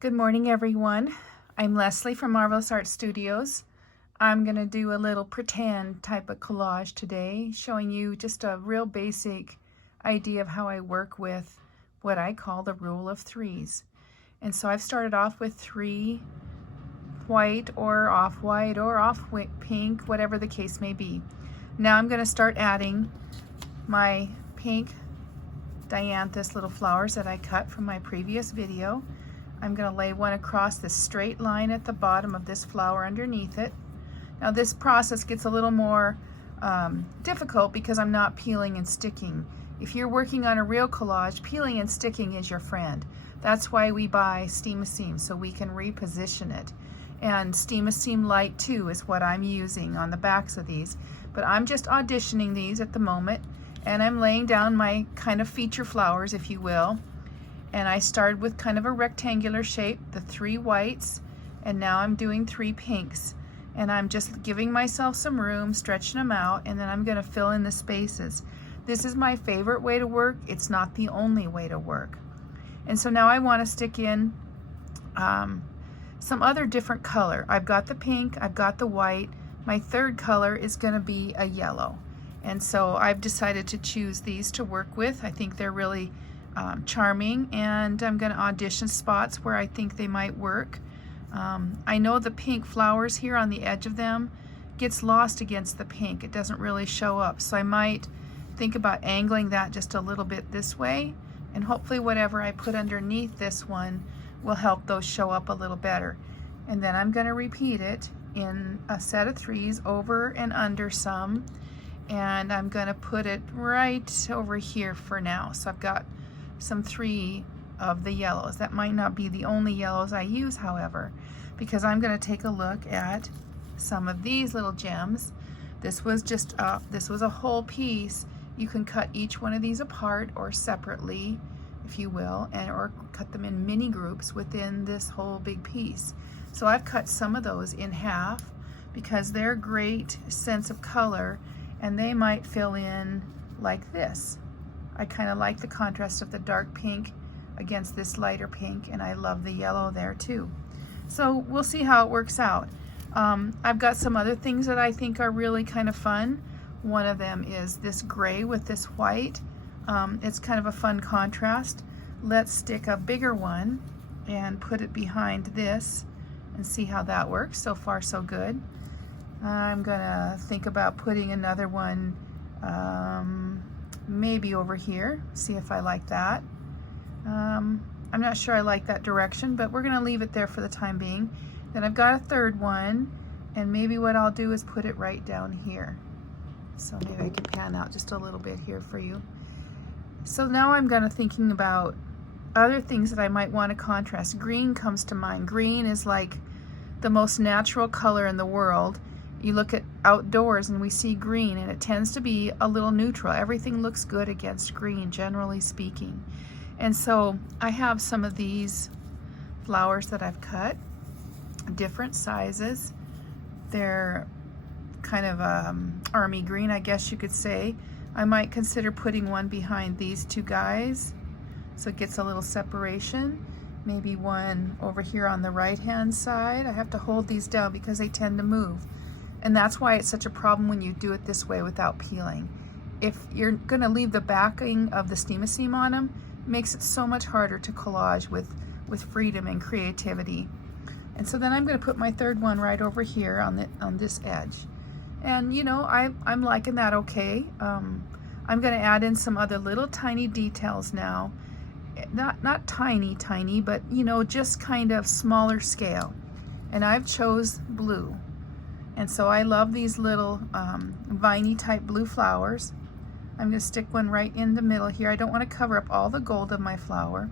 Good morning, everyone. I'm Leslie from Marvelous Art Studios. I'm going to do a little pretend type of collage today, showing you just a real basic idea of how I work with what I call the rule of threes. And so I've started off with 3 white or off-white or off-pink, whatever the case may be. Now I'm going to start adding my pink dianthus little flowers that I cut from my previous video. I'm going to lay one across this straight line at the bottom of this flower underneath it. Now this process gets a little more difficult because I'm not peeling and sticking. If you're working on a real collage, peeling and sticking is your friend. That's why we buy Steam-A-Seam, so we can reposition it. And Steam-A-Seam Light 2 is what I'm using on the backs of these. But I'm just auditioning these at the moment, and I'm laying down my kind of feature flowers, if you will. And I started with kind of a rectangular shape, the 3 whites, and now I'm doing 3 pinks. And I'm just giving myself some room, stretching them out, and then I'm going to fill in the spaces. This is my favorite way to work. It's not the only way to work. And so now I want to stick in some other different color. I've got the pink, I've got the white. My third color is going to be a yellow. And so I've decided to choose these to work with. I think they're really charming, and I'm going to audition spots where I think they might work. I know the pink flowers here on the edge of them gets lost against the pink. It doesn't really show up, so I might think about angling that just a little bit this way, and hopefully whatever I put underneath this one will help those show up a little better. And then I'm going to repeat it in a set of 3s over and under some, and I'm going to put it right over here for now. So I've got some 3 of the yellows. That might not be the only yellows I use, however, because I'm going to take a look at some of these little gems. This was just this was a whole piece. You can cut each one of these apart or separately, if you will, or cut them in mini groups within this whole big piece. So I've cut some of those in half because they're great sense of color, and they might fill in like this. I kind of like the contrast of the dark pink against this lighter pink, and I love the yellow there too. So we'll see how it works out. I've got some other things that I think are really kind of fun. One of them is this gray with this white. It's kind of a fun contrast. Let's stick a bigger one and put it behind this and see how that works. So far so good. I'm gonna think about putting another one maybe over here, see if I like that. I'm not sure I like that direction, but we're gonna leave it there for the time being. Then I've got a third one, and maybe what I'll do is put it right down here. So maybe I can pan out just a little bit here for you. So now I'm thinking about other things that I might want to contrast. Green comes to mind. Green is like the most natural color in the world. You look at outdoors and we see green, and it tends to be a little neutral. Everything looks good against green, generally speaking. And so I have some of these flowers that I've cut, different sizes. They're kind of army green, I guess you could say. I might consider putting one behind these 2 guys so it gets a little separation. Maybe one over here on the right hand side. I have to hold these down because they tend to move. And that's why it's such a problem when you do it this way without peeling. If you're going to leave the backing of the Steam-A-Seam on them, it makes it so much harder to collage with freedom and creativity. And so then I'm going to put my third one right over here on this edge. And you know, I'm liking that okay. I'm going to add in some other little tiny details now. Not tiny, but you know, just kind of smaller scale. And I've chose blue. And so I love these little viney type blue flowers. I'm going to stick one right in the middle here. I don't want to cover up all the gold of my flower,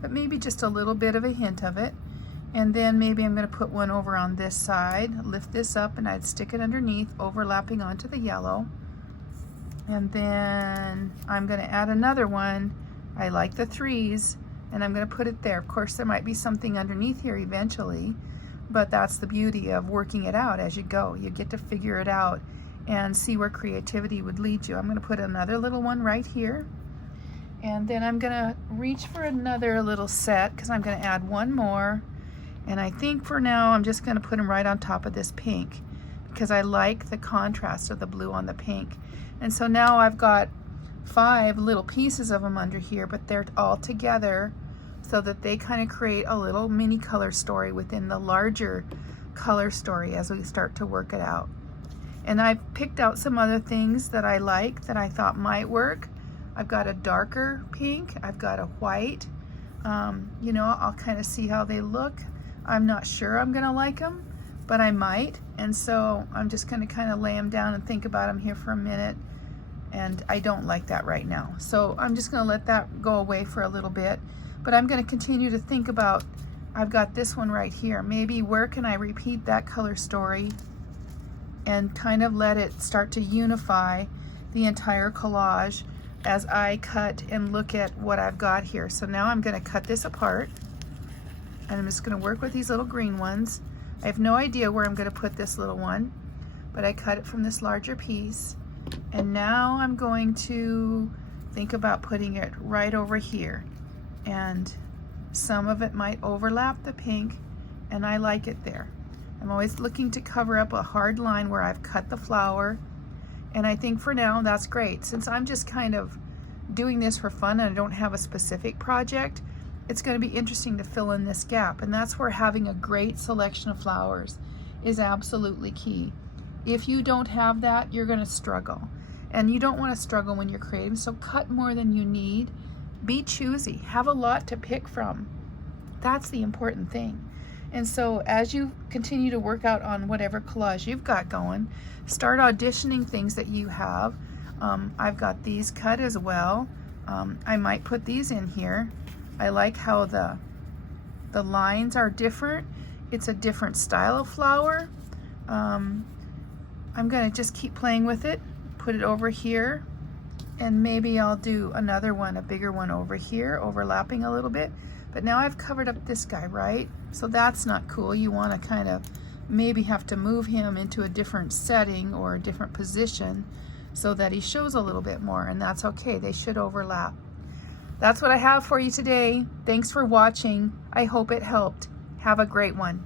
but maybe just a little bit of a hint of it. And then maybe I'm going to put one over on this side, lift this up, and I'd stick it underneath, overlapping onto the yellow. And then I'm going to add another one. I like the 3s, and I'm going to put it there. Of course, there might be something underneath here eventually, but that's the beauty of working it out as you go. You get to figure it out and see where creativity would lead you. I'm going to put another little one right here. And then I'm gonna reach for another little set because I'm gonna add one more. And I think for now I'm just gonna put them right on top of this pink because I like the contrast of the blue on the pink. And so now I've got 5 little pieces of them under here, but they're all together so that they kind of create a little mini color story within the larger color story as we start to work it out. And I've picked out some other things that I like that I thought might work. I've got a darker pink, I've got a white. You know, I'll kind of see how they look. I'm not sure I'm gonna like them, but I might. And so I'm just gonna kind of lay them down and think about them here for a minute. And I don't like that right now. So I'm just gonna let that go away for a little bit. But I'm gonna continue to think about, I've got this one right here. Maybe where can I repeat that color story and kind of let it start to unify the entire collage as I cut and look at what I've got here. So now I'm gonna cut this apart and I'm just gonna work with these little green ones. I have no idea where I'm gonna put this little one, but I cut it from this larger piece. And now I'm going to think about putting it right over here. And some of it might overlap the pink, and I like it there. I'm always looking to cover up a hard line where I've cut the flower. And I think for now that's great. Since I'm just kind of doing this for fun and I don't have a specific project, it's going to be interesting to fill in this gap. And that's where having a great selection of flowers is absolutely key. If you don't have that, you're going to struggle. And you don't want to struggle when you're creating, so cut more than you need. Be choosy. Have a lot to pick from. That's the important thing. And so as you continue to work out on whatever collage you've got going, start auditioning things that you have. I've got these cut as well. I might put these in here. I like how the lines are different. It's a different style of flower. I'm gonna just keep playing with it, put it over here, and maybe I'll do another one, a bigger one over here, overlapping a little bit. But now I've covered up this guy, right? So that's not cool. You wanna kind of maybe have to move him into a different setting or a different position so that he shows a little bit more, and that's okay. They should overlap. That's what I have for you today. Thanks for watching. I hope it helped. Have a great one.